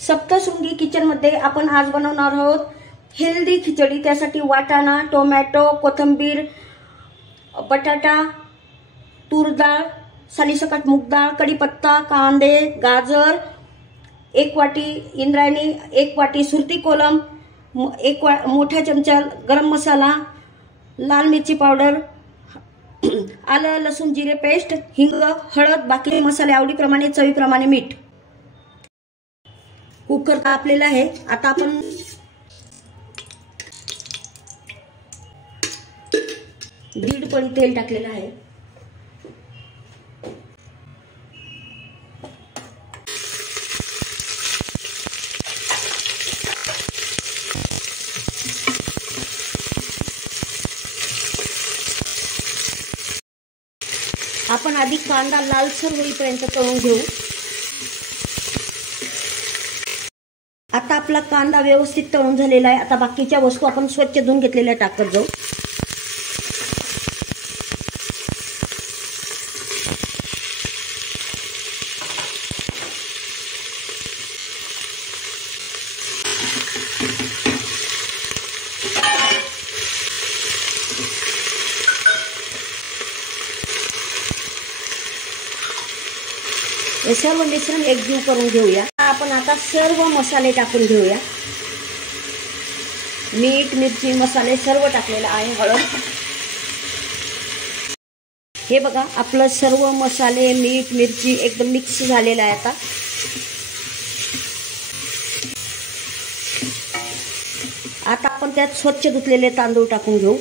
Saptashrungi kitchen मध्ये आपण आज बनवणार आहोत हेल्दी खिचडी। त्यासाठी वाटाणा, टोमॅटो, कोथिंबीर, बटाटा, तूर डाळ, सालीसकट मूग डाळ, कढीपत्ता, कांदे, गाजर, 1 वाटी इंद्रायणी, 1 वाटी सुरती कोलम, 1 मोठा चमचा गरम मसाला, लाल मिरची पावडर, आलं लसूण जिरे पेस्ट, हिंग, हळद, बाकी मसाले आवडीप्रमाणे, चवीप्रमाणे मीठ। कुकर तापलेला आहे। आता आपण दीड पळी तेल टाकलेलं आहे। आपण आधी कांदा लालसर होईपर्यंत तळून घेऊ। आता आपला कांदा व्यवस्थित तळून झालेला आहे। आता बाकीच्या वस्तू आपण स्वच्छ धुवून घेतलेल्या टाकत जाऊ। हे सर्व मिश्रण एकजीव करून घेऊया। आपण आता सर्व मसाले टाकून घेऊया। मीठ, मिरची, मसाले सर्व टाकलेलं आहे। हळद, हे बघा आपलं सर्व मसाले, मीठ, मिरची एकदम मिक्स झालेलं आहे। आता आपण त्यात स्वच्छ धुतलेले तांदूळ टाकून घेऊ।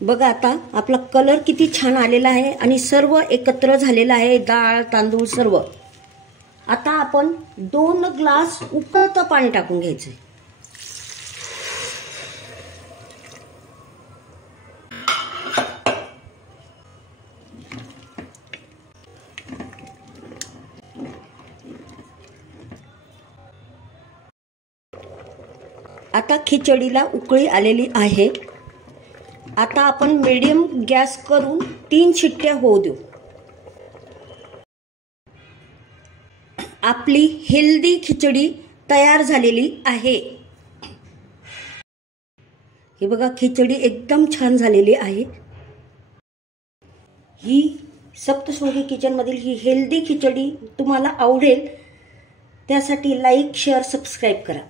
बघा आता आपला कलर किती छान आलेला आहे आणि सर्व एकत्र झालेला आहे, डाळ, तांदूळ सर्व। आता आपण 2 ग्लास उकळतं पाणी टाकून घ्यायचं। आता खिचडीला उकळी आलेली आहे। आता आपण मीडियम गॅस करून 3 शिट्ट्या होऊ देऊ। आपली हेल्दी खिचडी तयार झालेली आहे। हे बघा खिचडी एकदम छान झालेली आहे। ही सप्तशृंगी किचन मधील ही हेल्दी खिचडी तुम्हाला आवडेल, त्यासाठी लाईक, शेअर, सबस्क्राईब करा।